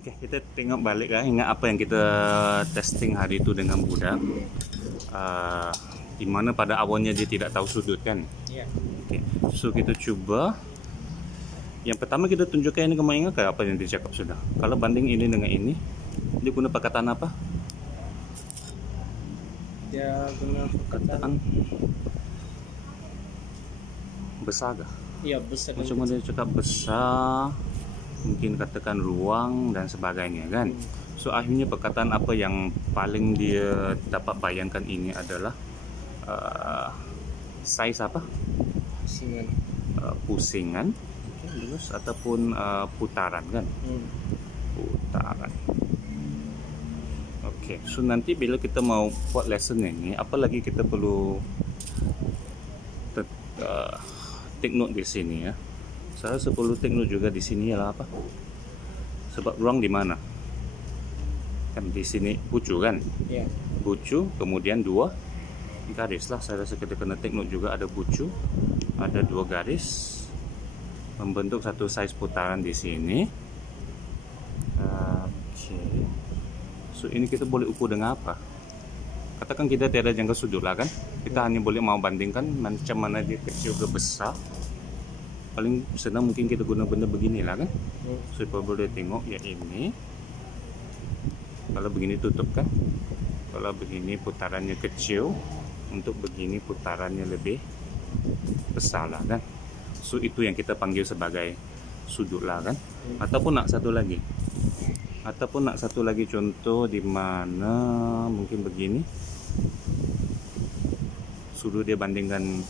Oke, kita tengok balik ya. Ingat apa yang kita testing hari itu dengan budak. Di mana pada awalnya dia tidak tahu sudut kan. Iya. Oke, so kita coba. Yang pertama kita tunjukkan ini, kamu ingat ke apa yang dia cakap sudah. Kalau banding ini dengan ini, dia guna perkataan apa? Dia guna Perkataan besar kah? Iya, besar. Macam mana dia cakap besar, mungkin katakan ruang dan sebagainya kan. So akhirnya perkataan apa yang paling dia dapat bayangkan ini adalah size apa? Pusingan. Pusingan, terus ataupun putaran kan. Putaran. Oke, so nanti bila kita mau buat lesson ini, apa lagi kita perlu take note di sini ya. Saya perlu take note juga di sini ialah apa? Sebab ruang di mana? Kan di sini bucu kan? Iya. Bucu, kemudian dua garis lah. Saya rasa kita kena take note juga, ada bucu, ada dua garis membentuk satu size putaran di sini. Oke. So ini kita boleh ukur dengan apa? Katakan kita tiada jangka sudut lah kan? Kita hanya boleh mau bandingkan macam mana dia kecil ke besar. Paling senang mungkin kita guna benda beginilah kan? So kita boleh tengok ya ini. Kalau begini tutup kan? Kalau begini putarannya kecil, untuk begini putarannya lebih besar lah kan? So itu yang kita panggil sebagai sudut lah kan? Ataupun nak satu lagi, contoh di mana mungkin begini, sudut dia bandingkan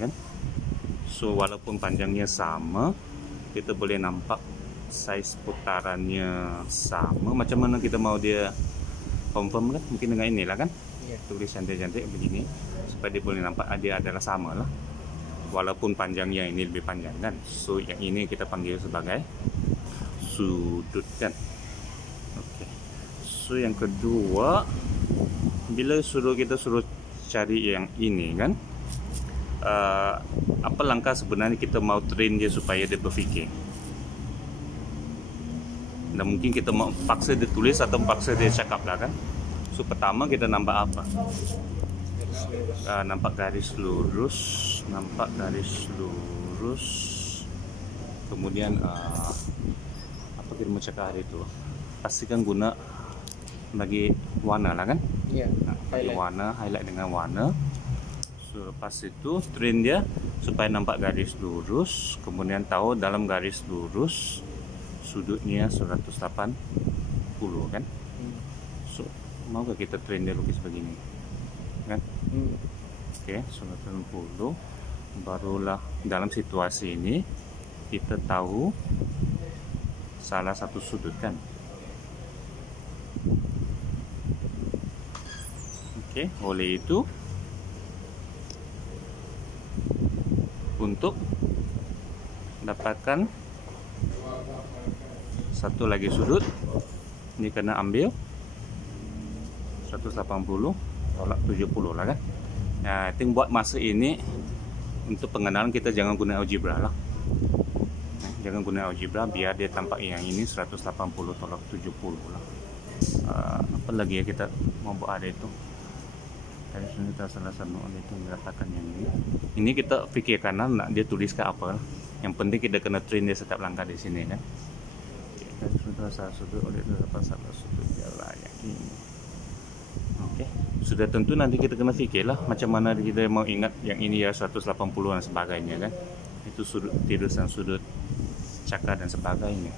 kan? So walaupun panjangnya sama, kita boleh nampak size putarannya sama. Macam mana kita mau dia confirm kan? Mungkin dengan inilah kan? Iya. Tulis cantik-cantik begini supaya dia boleh nampak dia adalah sama lah. Walaupun panjangnya ini lebih panjang kan. So yang ini kita panggil sebagai sudut kan. Oke. So yang kedua, bila kita suruh cari yang ini kan, apa langkah sebenarnya kita mau train dia supaya dia berfikir. Dan mungkin kita mau paksa dia tulis atau paksa dia cakap lah kan. So pertama kita nampak apa? Nampak garis lurus, kemudian apa kita mau cakap hari itu, pastikan guna bagi warna lah kan. Iya. Bagi warna, highlight dengan warna. So lepas itu train dia supaya nampak garis lurus, kemudian tahu dalam garis lurus sudutnya 180 kan. So maukah kita train dia lukis begini kan? Oke, 180. Barulah dalam situasi ini kita tahu salah satu sudut kan. Oke, oleh itu untuk dapatkan satu lagi sudut, ini kena ambil 180 tolak 70 lah kan. Nah, I think buat masa ini untuk pengenalan kita jangan guna algebra lah. Jangan guna algebra biar dia tampak yang ini 180 tolak 70 lah. Apa lagi ya kita mau buat ada itu. Dari sini kita salah satu itu mengatakan yang ini. Ini kita pikirkan nak dia tulis ke apa. Yang penting kita kena train dia setiap langkah di sini kan. Dari sudah salah sudut oleh dapat salah sudut jalan yang ini. Oke, sudah tentu nanti kita kena fikirlah macam mana kita mau ingat yang ini ya 180 dan sebagainya kan. Itu sudut tirus dan sudut cakar dan sebagainya.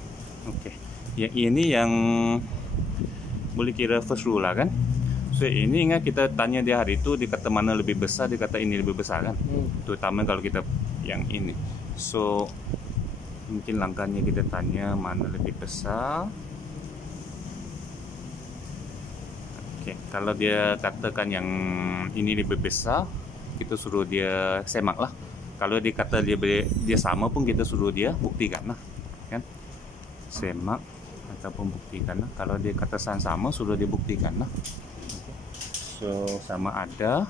Oke, yang ini yang boleh kira first rule lah kan. So ini ingat kita tanya dia hari itu, dia kata mana lebih besar, dia kata ini lebih besar kan. Terutama kalau kita yang ini. So mungkin langkahnya kita tanya mana lebih besar. Oke, kalau dia katakan yang ini lebih besar, kita suruh dia semak lah. Kalau dia kata dia sama pun kita suruh dia buktikan lah, kan? Semak ataupun buktikan lah. Kalau dia kata sama, suruh dia buktikan lah. So sama ada,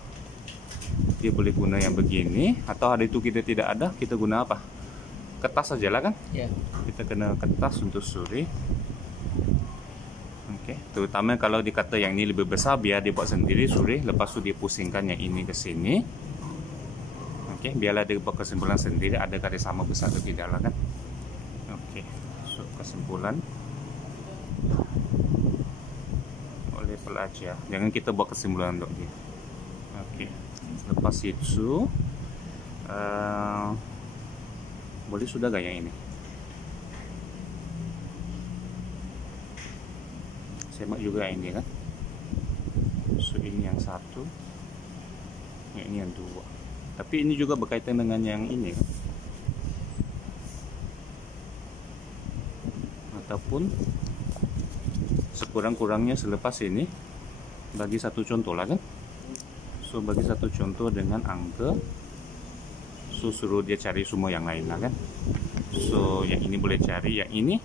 dia boleh guna yang begini. Atau hari itu kita tidak ada, kita guna apa? kertas saja lah kan. Ya. Kita kena kertas untuk suri. Oke, terutama kalau dikata yang ini lebih besar, biar dia buat sendiri suri, lepas tu dia pusingkan yang ini ke sini. Oke, biarlah dia buat kesimpulan sendiri adakah dia sama besar atau tidak lah kan. Oke, so kesimpulan oleh pelajar, jangan kita buat kesimpulan untuk dia. Oke, lepas itu boleh sudah gak yang ini? Semak juga ini kan. So ini yang satu, yang ini yang dua. Tapi ini juga berkaitan dengan yang ini kan? Ataupun sekurang-kurangnya selepas ini bagi satu contoh lah kan. So bagi satu contoh dengan angka, so suruh dia cari semua yang lain lah kan. So yang ini boleh cari, yang ini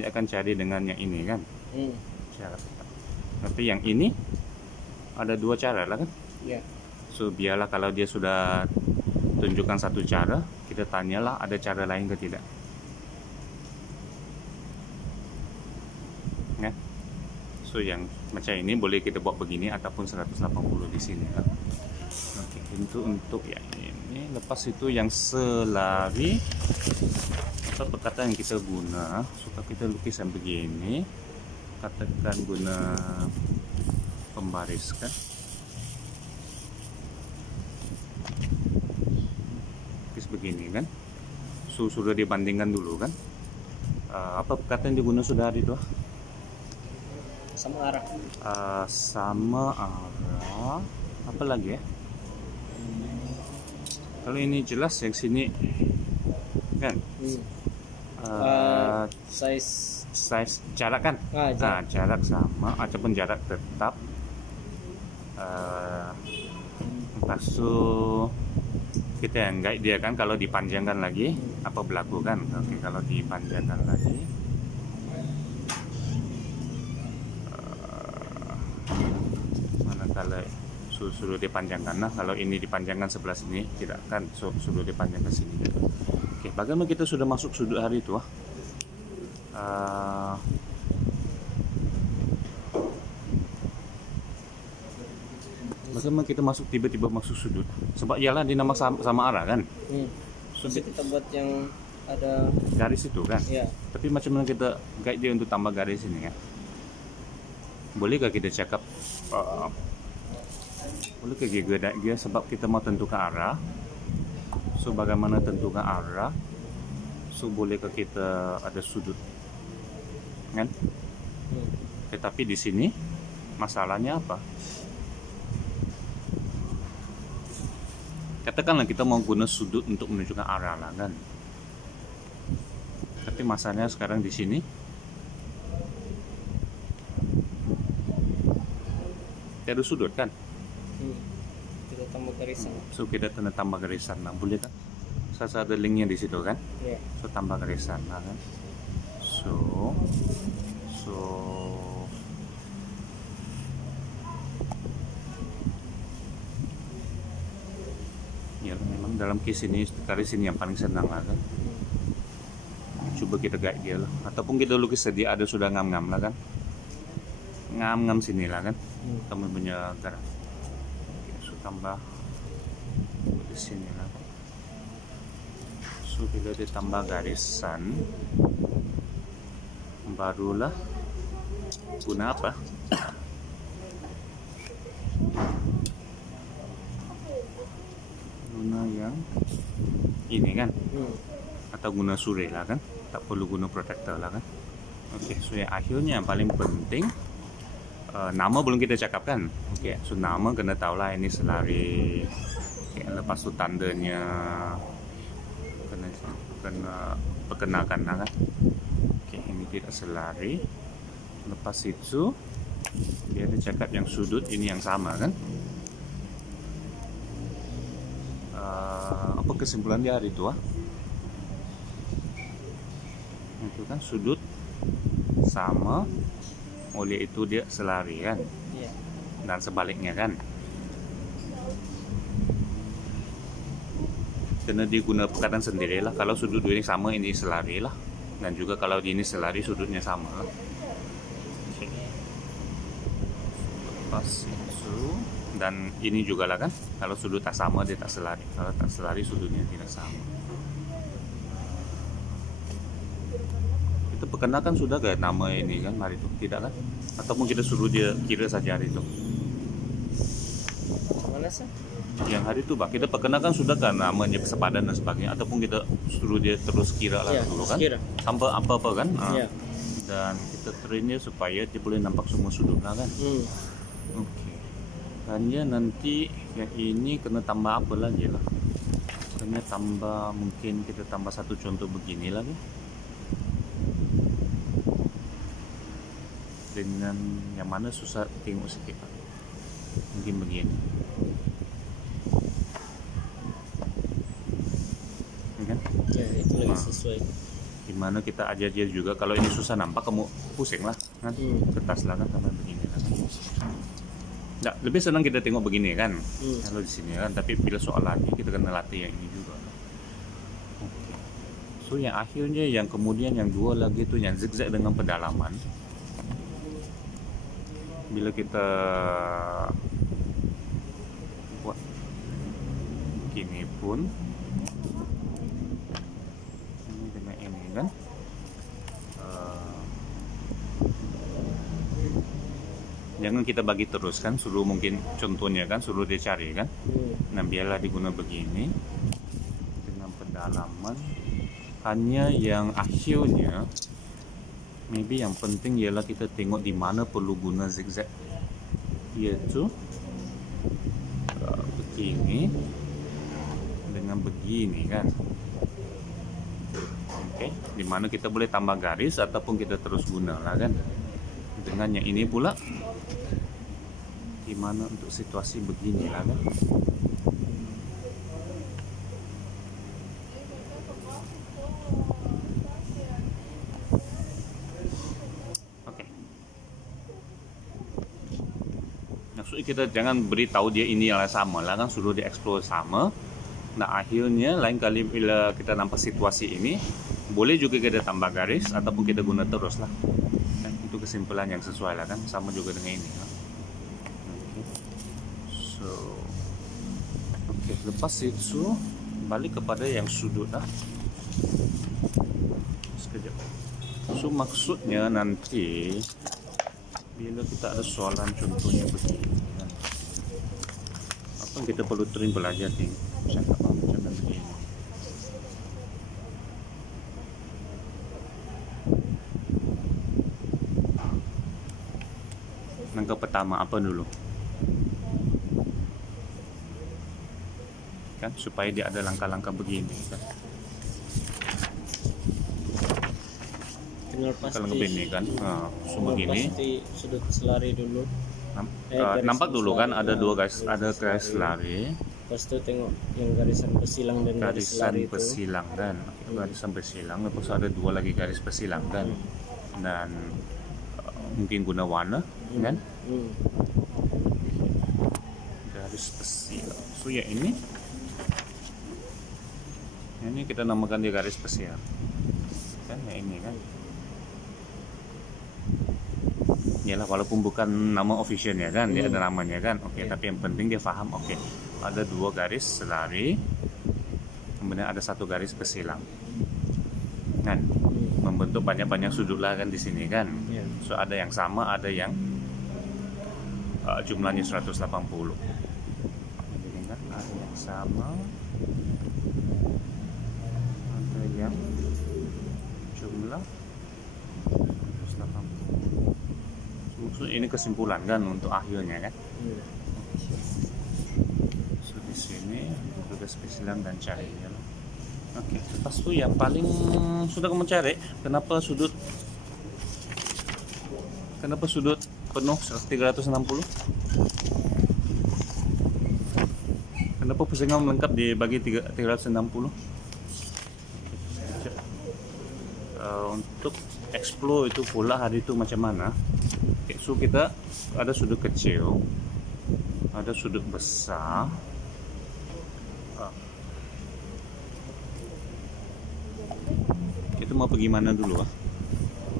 dia akan cari dengan yang ini kan. Cara. Tapi yang ini ada dua cara lah kan. Ya. So biarlah kalau dia sudah tunjukkan satu cara, kita tanyalah ada cara lain ke tidak. Ya. So yang macam ini boleh kita buat begini ataupun 180 di sini lah. Oke, itu untuk yang ini. Lepas itu yang selari, apa perkataan yang kita guna, suka kita lukisan begini, katakan guna pembaris kan. Lukis begini kan. So, sudah dibandingkan dulu kan. Apa perkataan yang diguna sudah hari itu? Sama arah. Sama arah. Apa lagi ya? Kalau ini jelas, yang sini kan. Size jarak kan. Jarak sama ataupun jarak tetap. Lepas itu kita yang guide dia kan, kalau dipanjangkan lagi apa berlaku kan. Oke, kalau dipanjangkan lagi manakala suruh dipanjangkan. Nah, kalau ini dipanjangkan sebelah sini tidak kan, suruh dipanjangkan sini. Oke, bagaimana kita sudah masuk sudut hari itu? Bagaimana kita masuk tiba-tiba masuk sudut? Sebab ialah dinama sama arah kan. So, kita buat yang ada garis itu kan. Ya. Tapi macam mana kita guide dia untuk tambah garis ini ya? Bolehkah kita cakap bolehkah kita guide dia sebab kita mau tentukan arah? So bagaimana tentukan arah? So bolehkah kita ada sudut? Kan? Tetapi di sini masalahnya apa? Katakanlah kita mau guna sudut untuk menunjukkan arah lah kan. Tapi masalahnya sekarang di sini tidak ada sudut kan. Kita tambah garisan. So kita tambah garisan lah, boleh kan? Saya ada linknya di situ kan. Yeah. So tambah garisan lah kan. So ya memang dalam case ini garis ini yang paling senang lah kan. Coba kita guide dia lah, ataupun kita lukis sedia ada sudah ngam-ngam lah kan. Ngam-ngam sini lah kan. Kamu punya garis. So tambah di sini lah kan. So bila ditambah garisan, barulah guna apa? Guna yang ini kan, atau guna suri lah kan, tak perlu guna protektor lah kan. Oke, so yang akhirnya yang paling penting, nama belum kita cakap kan. Oke, so nama kena tahu lah ini selari. Oke, lepas tu tandanya kena perkenalkan lah kan. Oke, ini tidak selari. Lepas itu dia ada cakap yang sudut ini yang sama kan. Apa kesimpulan dia hari itu itu kan sudut sama, oleh itu dia selari kan. Yeah. Dan sebaliknya kan. karena dia guna pekatan sendiri lah. Kalau sudut dua ini sama, ini selari lah, dan juga kalau ini selari sudutnya sama lah. Lepas itu, dan ini juga lah kan, kalau sudut tak sama dia tak selari, kalau tak selari sudutnya tidak sama. Kita perkenalkan sudah ke nama ini kan hari itu, tidak kan? Ataupun kita suruh dia kira saja hari itu? Mana sih? Yang hari itu, Pak, kita perkenalkan sudah kan namanya sepadan dan sebagainya, ataupun kita suruh dia terus kira lah Ya, dulu kan? kira. Tanpa apa-apa kan? Ya. Dan kita train dia supaya dia boleh nampak semua sudut lah kan? Oke. Hanya nanti yang ini kena tambah apa lagi lah? Kena tambah, mungkin kita tambah satu contoh begini lagi. Dengan yang mana susah tengok sikit Pak. Mungkin begini. Ini kan? Ya, itu lagi sesuai. Dimana kita ajar dia juga, kalau ini susah nampak kamu pusing lah kan? Kertas lah kan sama begini kan. Nggak, lebih senang kita tengok begini kan, kalau di sini kan. Tapi bila soal lagi kita kena latih yang ini juga. Oke. So yang akhirnya, yang kemudian yang dua lagi itu yang zigzag dengan pedalaman. Bila kita buat begini pun, ini dengan ini kan. Jangan kita bagi terus kan, suruh mungkin contohnya kan, suruh dia cari kan. Nah biarlah diguna begini dengan pendalaman. Hanya yang akhirnya, maybe yang penting ialah kita tengok di mana perlu guna zigzag, yaitu begini dengan begini kan. Oke, di mana kita boleh tambah garis ataupun kita terus guna lah kan. Dengan yang ini pula, gimana untuk situasi begini lah kan. Oke. Maksudnya kita jangan beritahu dia ini yang sama lah kan, suruh dia explore sama. Nah akhirnya lain kali bila kita nampak situasi ini, boleh juga kita tambah garis ataupun kita guna terus lah. Itu kesimpulan yang sesuai lah kan, sama juga dengan ini kan? Oke, lepas itu balik kepada yang sudut lah. Sekejap. So maksudnya nanti bila kita ada soalan contohnya begini kan, apa yang kita perlu train belajar nih, macam begini. Langkah pertama apa dulu? Kan supaya dia ada langkah-langkah begini kan. Tinggal pasti. Kalau begini kan, semua begini. Pasti sudut selari dulu. Nampak dulu kan ada dua garis, ada garis selari. Lepas itu tengok yang garisan bersilang dan garis selari itu. Bersilang kan. Garisan bersilang, lepas ada dua lagi garis bersilang kan. Dan mungkin guna warna kan. Garis bersilang. So ya ini kita namakan dia garis spesial kan, ya ini kan. Yalah, walaupun bukan nama officialnya kan, dia ada namanya kan. Oke, tapi yang penting dia paham. Oke, ada dua garis selari, kemudian ada satu garis bersilang kan, membentuk banyak-banyak sudut lah kan di sini kan. So ada yang sama, ada yang jumlahnya 180. Jadi kan ada yang sama, yang jumlah 180. Maksudnya ini kesimpulan kan untuk akhirnya kan. So di sini sudah spesialan dan cari ya. Oke, lepas itu yang paling sudah kamu cari, kenapa sudut penuh 360? Kenapa pusingan lengkap dibagi 360? Untuk explore itu pula hari itu macam mana. Okay, so kita ada sudut kecil, ada sudut besar, kita mau pergi mana dulu?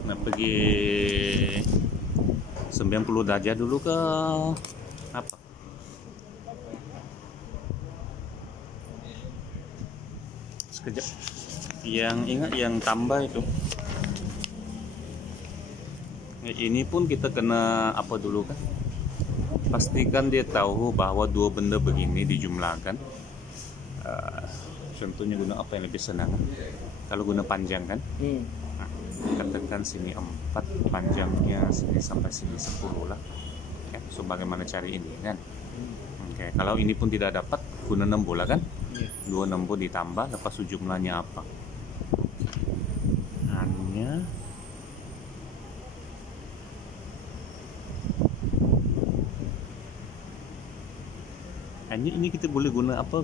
Nah, pergi 90 derajat dulu ke apa? Sekejap. Yang ingat yang tambah itu. Ini pun kita kena apa dulu kan? Pastikan dia tahu bahwa dua benda begini dijumlahkan. Contohnya guna apa yang lebih senang? Kalau guna panjang kan? Nah, katakan sini 4, panjangnya sini sampai sini 10 lah. Ya, so bagaimana cari ini kan? Oke, kalau ini pun tidak dapat, guna 60 lah kan? 260 ditambah, lepas jumlahnya apa? Hanya ini kita boleh guna apa?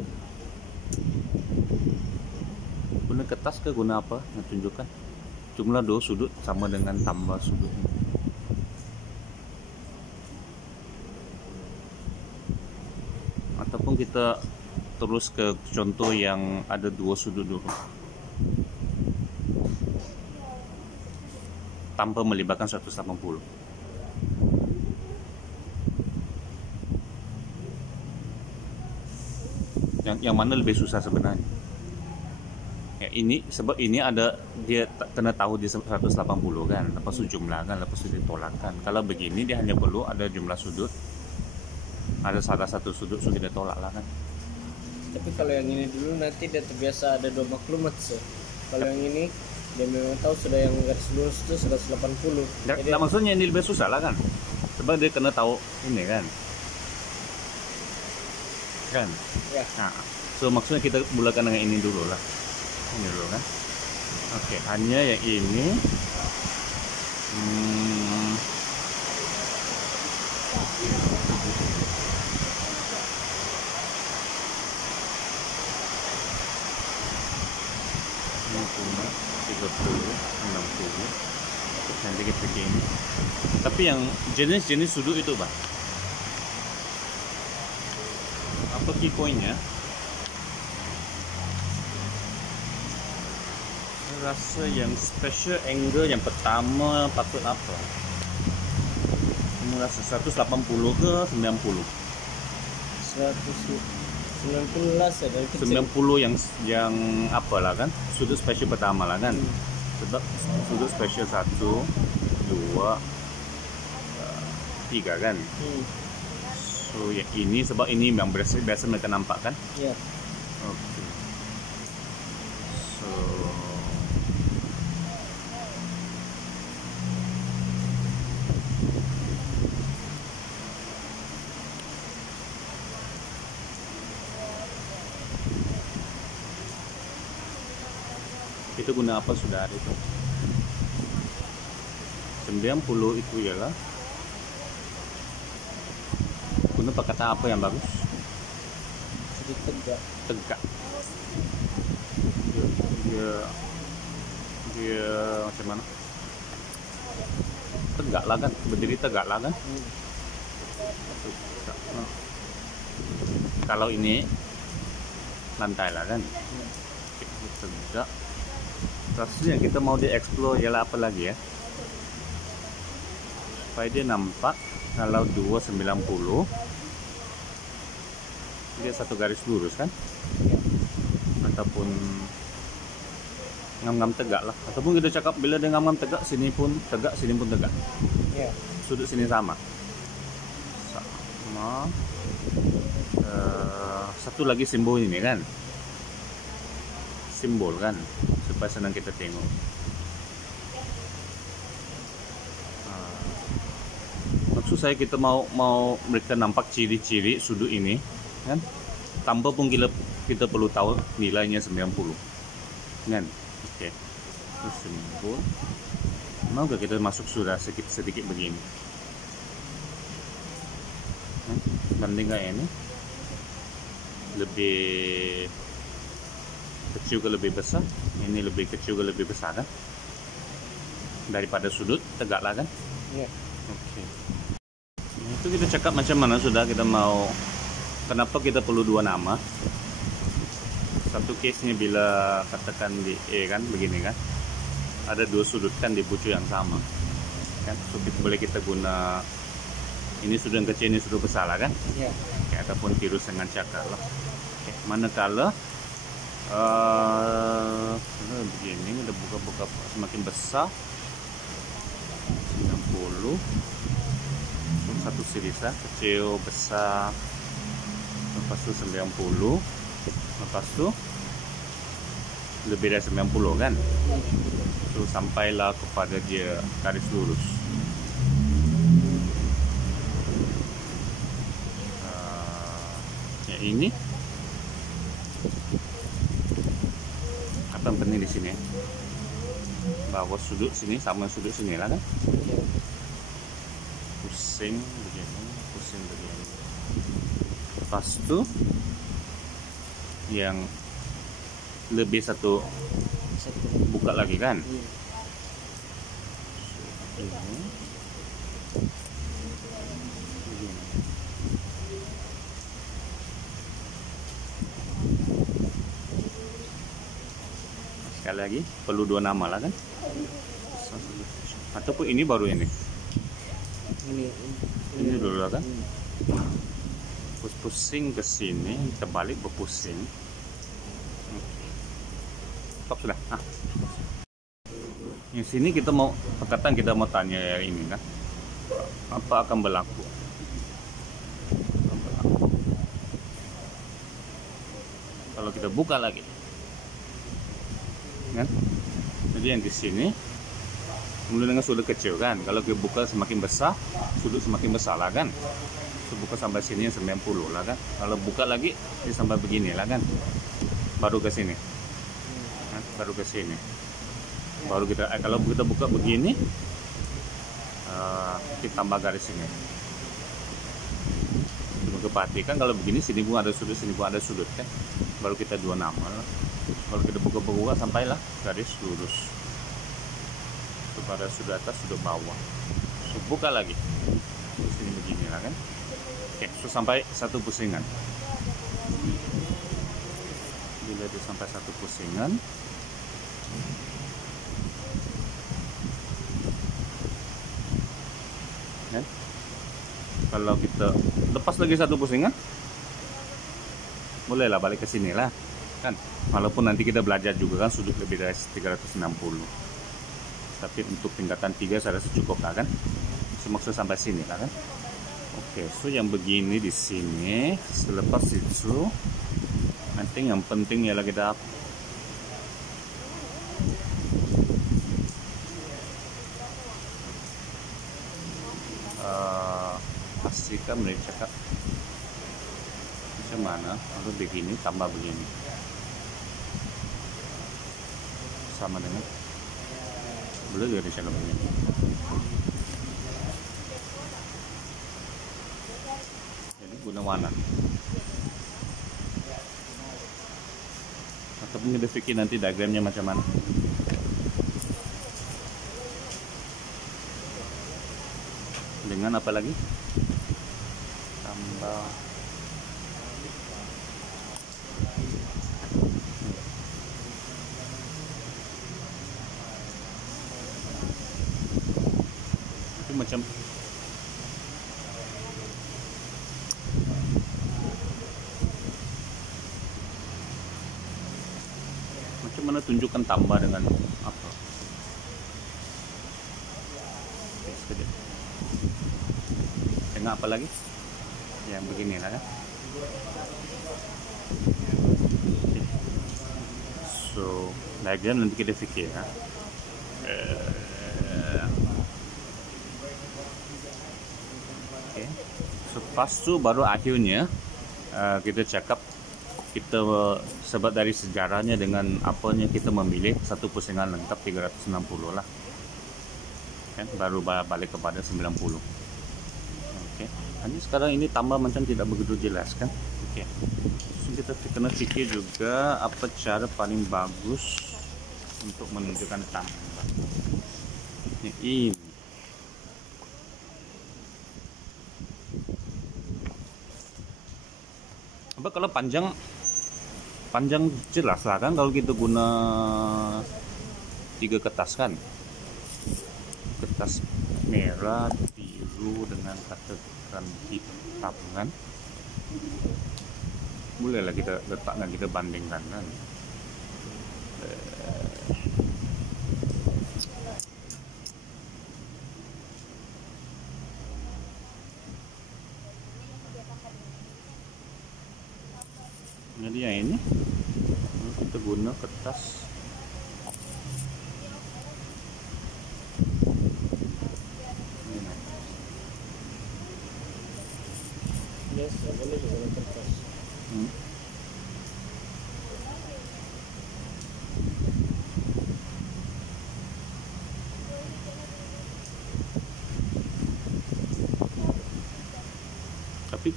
Guna kertas ke guna apa? Nah, tunjukkan jumlah dua sudut sama dengan tambah sudut. Ataupun kita terus ke contoh yang ada dua sudut dulu tanpa melibatkan 180. Yang mana lebih susah sebenarnya? Ya, ini sebab ini ada dia kena tahu di 180 kan, lepas itu jumlah kan, lepas itu ditolakkan. Kalau begini dia hanya perlu ada jumlah sudut, ada salah satu sudut sudah ditolak lah kan. Tapi kalau yang ini dulu nanti dia terbiasa ada dua maklumat sih. Kalau yang ini dia memang tahu sudah yang garis lurus itu 180. Jadi maksudnya ini lebih susah lah kan, sebab dia kena tahu ini kan. Ya. Nah, so maksudnya kita mulakan dengan ini dulu lah. Ini dulu kan. Oke, hanya yang ini. Ini cuma 30, 60. Nanti kita begini. Tapi yang jenis-jenis sudut itu, Bang. Apa key point-nya? Saya rasa yang special angle yang pertama patut apa? Kamu rasa 180 ke 90? 190 lah saya dari kecil. 90 yang apalah kan? Sudut special pertama lah kan? Sebab sudut special 1, 2, 3 kan? So yang ini sebab ini yang biasa mereka nampak kan? Ya. Oke. So itu guna apa sudah ada itu? 90 itu ialah guna kata apa yang bagus? Sedikit Tegak. Dia macam mana? Tegak lah kan, berdiri tegak lah kan. Kalau ini lantai lah kan. Tegak. Rasanya kita mau dieksplor ialah apa lagi ya? Supaya dia nampak kalau 290 dia satu garis lurus kan? Ataupun ngam-ngam tegak lah. Ataupun kita cakap bila dia ngam-ngam tegak, sini pun tegak, sini pun tegak. Ya. Sudut sini sama. Satu lagi simbol ini kan? Simbol kan? Supaya senang kita tengok. Maksud saya kita mau mereka nampak ciri-ciri sudut ini kan? Tanpa pun kita perlu tahu nilainya 90 kan? Oke. Terus simbol. Maukah kita masuk sudah sedikit begini? Bandingkan ini lebih kecil ke lebih besar, ini lebih kecil ke lebih besar kan? Daripada sudut tegak lah kan? Ya. Oke. Itu kita cakap macam mana sudah kita mau. Kenapa kita perlu dua nama? Satu case nya bila katakan di E kan begini kan, ada dua sudut kan di bucu yang sama kan. So, boleh kita guna ini sudut yang kecil, ini sudut besar lah kan. Ya. Oke, ataupun tirus dengan cakar lah. Oke, manakala begini udah buka-buka semakin besar 90, satu sirisa kecil besar, lepas itu 90, lepas itu lebih dari 90 kan. So, sampailah kepada dia garis lurus. Ya ini apa yang penting di sini, bahwa sudut sini sama sudut sini lah kan. Pusing begini, pusing begini. Lepas itu yang lebih satu buka lagi kan. Ini begini. Sekali lagi perlu dua nama lah kan. Ataupun ini baru ini dulu lah kan. Pusing ke sini, terbalik berpusing. Stop sudah. Yang sini kita mau perkataan, kita mau tanya ini kan, apa akan berlaku? Kalau kita buka lagi, kan? Jadi yang di sini mulai dengan sudut kecil kan. Kalau kita buka semakin besar, sudut semakin besar lah kan. Buka sampai sini 90 lah kan. Kalau buka lagi ini sampai begini lah kan. Baru ke sini. Nah, baru ke sini. Baru kita kalau kita buka begini, kita tambah garis ini. Coba perhatikan kalau begini, sini pun ada sudut, sini pun ada sudut kan. Baru kita dua nama lah. Kalau kita buka sampailah garis lurus. Pada sudut atas, sudut bawah. So, buka lagi. Sini begini lah kan. Oke, so sampai satu pusingan. Bila dia sampai satu pusingan, kan? Kalau kita lepas lagi satu pusingan, bolehlah balik ke sini lah, kan? Walaupun nanti kita belajar juga kan sudut lebih dari 360. Tapi untuk tingkatan 3 saya rasa cukup lah kan. Maksud sampai sini lah kan. Oke, so yang begini di sini, selepas itu nanti yang penting ialah kita pastikan mereka cakap macam mana. Kalau begini tambah begini sama dengan boleh jadi cakap begini. Jadi guna warna ataupun kita fikir nanti diagramnya macam mana. Dengan apa lagi? Tambah itu macam mana tunjukkan tambah dengan apa. Oke, sekejap. Tengah apa lagi? Yang begini lah kan. Okay. So diagram nanti kita fikir ya. Oke. So pas tu baru akhirnya kita cakap, kita sebab dari sejarahnya dengan apanya kita memilih satu pusingan lengkap 360 lah kan, baru balik kepada 90. Oke, ini sekarang ini tambah macam tidak begitu jelas kan. Oke, so, kita kena fikir juga apa cara paling bagus untuk menunjukkan tambah. Ini apa kalau panjang jelas lah kan. Kalau kita guna 3 kertas kan, kertas merah, biru dengan katakan hitam kan. Bolehlah kita letakkan, kita bandingkan kan. Jadi yang ini kita guna kertas ini. Biasa boleh juga kertas. Tapi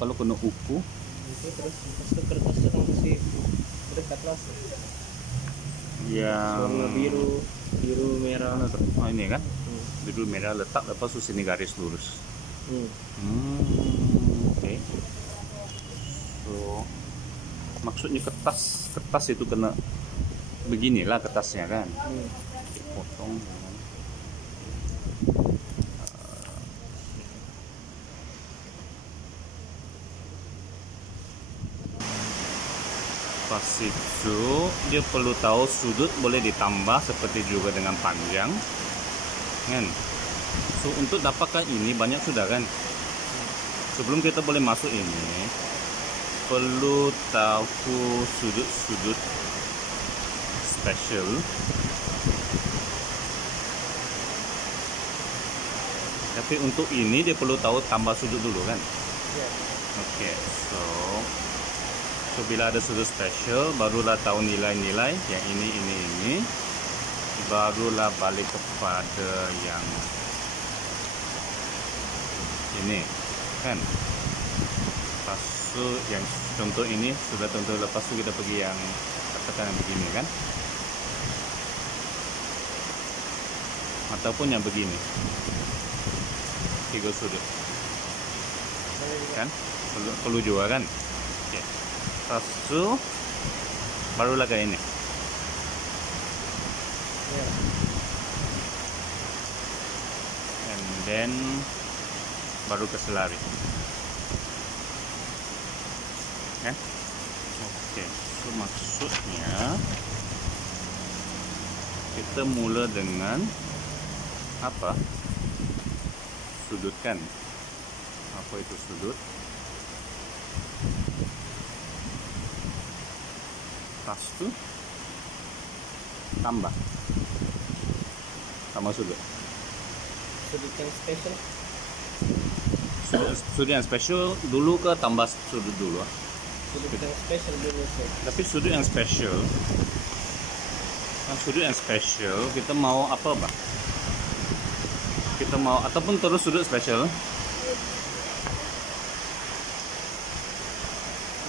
kalau kena uku Nanti terus pas ke kertasnya kan masih dekat lah. yang Warna biru merah. oh ini kan, biru merah, letak lepas terus ini garis lurus. Oke. So maksudnya kertas itu kena beginilah kertasnya kan, dipotong. Pas itu dia perlu tahu sudut boleh ditambah seperti juga dengan panjang kan. So untuk dapatkan ini banyak sudah kan. Sebelum kita boleh masuk ini perlu tahu sudut-sudut special. Tapi untuk ini dia perlu tahu tambah sudut dulu kan. Oke, so bila ada sudut special, barulah tahu nilai-nilai yang ini, barulah balik kepada yang ini, kan? Pas itu yang contoh ini sudah contoh, lepas itu kita pergi yang katakan yang begini kan? Ataupun yang begini, 3 sudut, kan? Perlu juga kan? Oke. Pas itu barulah kayak ini. And then baru ke selari. Kan? Oke. So maksudnya kita mula dengan apa? Sudut kan? Apa itu sudut? Pas itu tambah sudut. Sudut yang spesial. Sudut yang spesial dulu ke tambah sudut dulu? Sudut yang spesial dulu sih. Tapi sudut yang spesial, kita mau apa bang? Kita mau ataupun terus sudut spesial?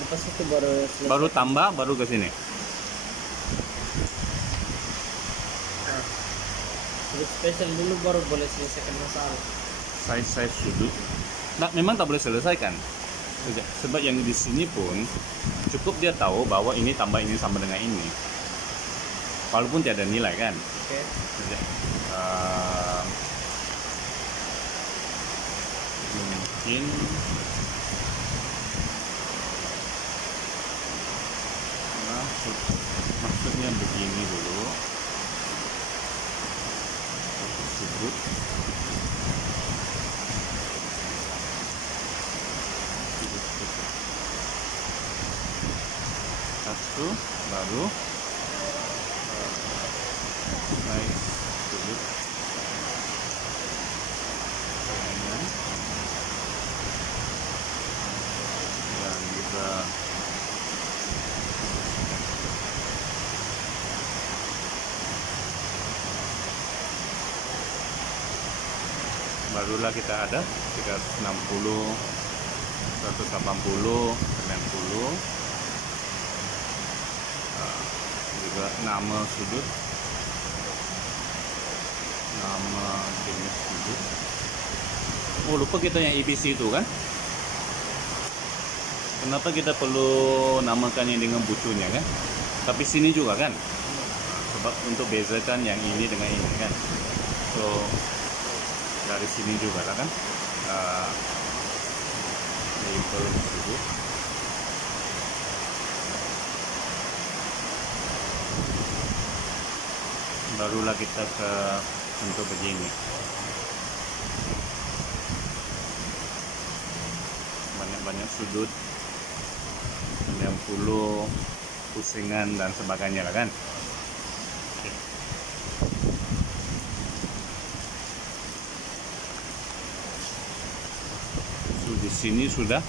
Lepas itu baru tambah baru ke sini. sudut spesial dulu baru boleh selesaikan masalah. Size sudut. Nah, memang tak boleh selesaikan. Sebab yang di sini pun cukup dia tahu bahwa ini tambah ini sama dengan ini. Walaupun tiada nilai kan. Oke. Mungkin maksudnya begini dulu. Sudut. Satu baru naik sudut kanan dan juga barulah kita ada 360, 180, 90. Juga nama sudut, nama jenis sudut. Oh, lupa kita yang ABC itu kan. Kenapa kita perlu namakan yang dengan bucunya kan? Tapi sini juga kan. untuk bezakan yang ini dengan ini kan. So dari sini juga lah kan label tersebut. Barulah kita ke untuk begini. Banyak-banyak sudut, 90, pusingan dan sebagainya lah kan. Oke. So, di sini sudah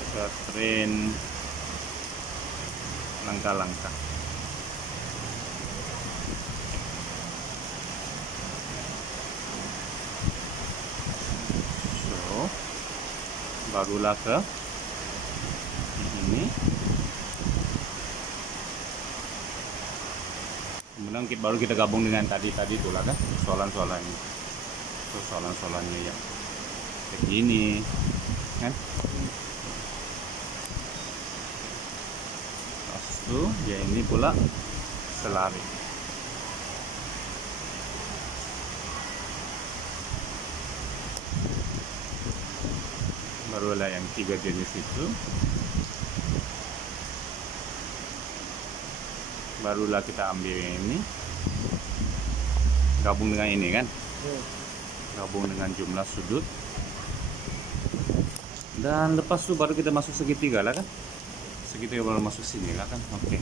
kita train langkah-langkah. So, barulah ke ini. Kemudian baru kita gabung dengan tadi itulah kan soalan-soalannya. So, soalan-soalannya ya begini kan. Ya ini pula selari. Barulah yang 3 jenis itu. Barulah kita ambil ini, gabung dengan ini kan, gabung dengan jumlah sudut, dan lepas itu baru kita masuk segitiga lah kan. Segitiga baru masuk sini lah kan. Oke.